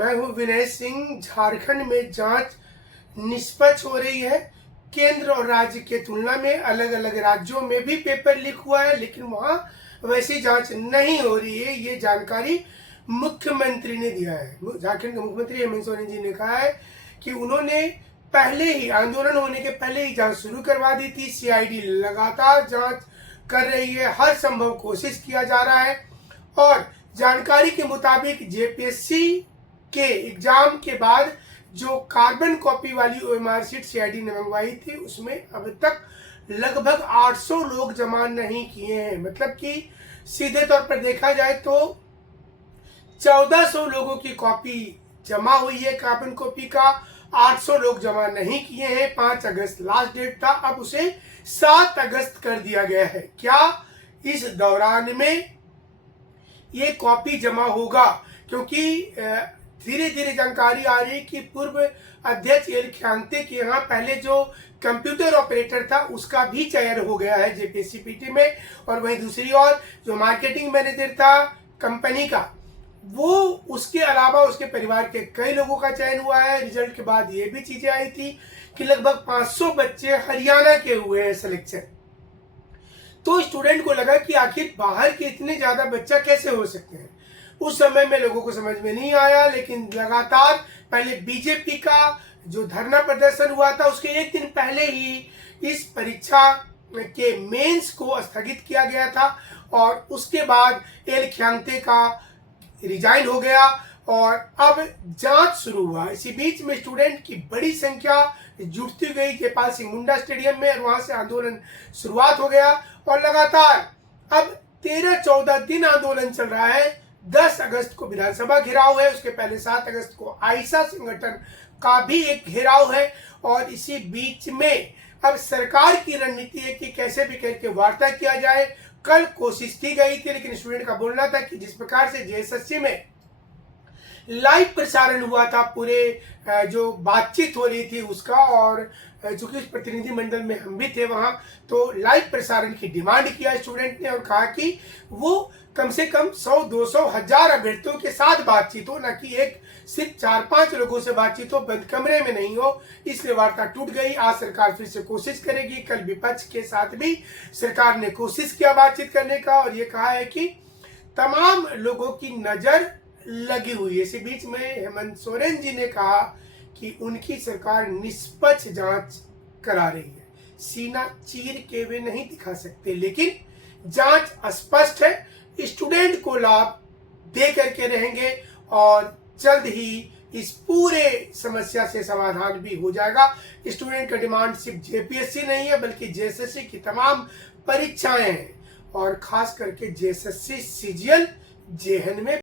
मैं हूं विनय सिंह। झारखंड में जांच निष्पक्ष हो रही है। केंद्र और राज्य के तुलना में अलग अलग राज्यों में भी पेपर लीक हुआ है, लेकिन वहां वैसी जांच नहीं हो रही है। ये जानकारी मुख्यमंत्री ने दिया है। झारखंड के मुख्यमंत्री हेमंत सोरेन जी ने कहा है कि उन्होंने पहले ही आंदोलन होने के पहले ही जांच शुरू करवा दी थी। सीआईडी लगातार जांच कर रही है, हर संभव कोशिश किया जा रहा है। और जानकारी के मुताबिक जेपीएससी के एग्जाम के बाद जो कार्बन कॉपी वाली ओएमआर शीट सीआईडी ने मंगवाई थी, उसमें अब तक लगभग 800 लोग जमा नहीं किए हैं। मतलब कि सीधे तौर पर देखा जाए तो 1400 लोगों की कॉपी जमा हुई है कार्बन कॉपी का, 800 लोग जमा नहीं किए हैं। 5 अगस्त लास्ट डेट था, अब उसे 7 अगस्त कर दिया गया है। क्या इस दौरान में ये कॉपी जमा होगा? क्योंकि धीरे धीरे जानकारी आ रही है कि पूर्व अध्यक्ष एल ख्यांते के यहाँ पहले जो कंप्यूटर ऑपरेटर था उसका भी चयन हो गया है जेपीएससी में, और वहीं दूसरी ओर जो मार्केटिंग मैनेजर था कंपनी का, वो उसके अलावा उसके परिवार के कई लोगों का चयन हुआ है। रिजल्ट के बाद ये भी चीजें आई थी कि लगभग 500 बच्चे हरियाणा के हुए हैं सिलेक्शन। तो स्टूडेंट को लगा कि आखिर बाहर के इतने ज्यादा बच्चा कैसे हो सकते हैं। उस समय में लोगों को समझ में नहीं आया, लेकिन लगातार पहले बीजेपी का जो धरना प्रदर्शन हुआ था उसके एक दिन पहले ही इस परीक्षा के मेंस को स्थगित किया गया था, और उसके बाद एल ख्यांते का रिजाइन हो गया और अब जांच शुरू हुआ। इसी बीच में स्टूडेंट की बड़ी संख्या जुटती गई जयपाल सिंह मुंडा स्टेडियम में, और वहां से आंदोलन शुरुआत हो गया और लगातार अब 13-14 दिन आंदोलन चल रहा है। 10 अगस्त को विधानसभा घेराव है, उसके पहले 7 अगस्त को आइसा संगठन का भी एक घेराव है। और इसी बीच में अब सरकार की रणनीति है कि कैसे भी करके वार्ता किया जाए। कल कोशिश की गई थी, लेकिन स्टूडेंट का बोलना था कि जिस प्रकार से जेएसएससी में लाइव प्रसारण हुआ था पूरे जो बातचीत हो रही थी उसका, और चूंकि उस प्रतिनिधि मंडल में हम भी थे वहां, तो लाइव प्रसारण की डिमांड किया स्टूडेंट ने और कहा कि वो कम से कम 100, 200, 1000 अभ्यर्थियों के साथ बातचीत हो, ना कि एक सिर्फ 4-5 लोगों से बातचीत हो, बंद कमरे में नहीं हो। इसलिए वार्ता टूट गई। आज सरकार फिर से कोशिश करेगी। कल विपक्ष के साथ भी सरकार ने कोशिश किया बातचीत करने का, और ये कहा है कि तमाम लोगों की नजर लगी हुई है। इसी बीच में हेमंत सोरेन जी ने कहा कि उनकी सरकार निष्पक्ष जांच करा रही है। सीना चीर के वे नहीं दिखा सकते, लेकिन जांच स्पष्ट है। स्टूडेंट को लाभ दे करके रहेंगे और जल्द ही इस पूरे समस्या से समाधान भी हो जाएगा। स्टूडेंट का डिमांड सिर्फ जेपीएससी नहीं है, बल्कि जेएसएससी की तमाम परीक्षाएं हैं, और खास करके जेएसएससी सीजीएल जेएन में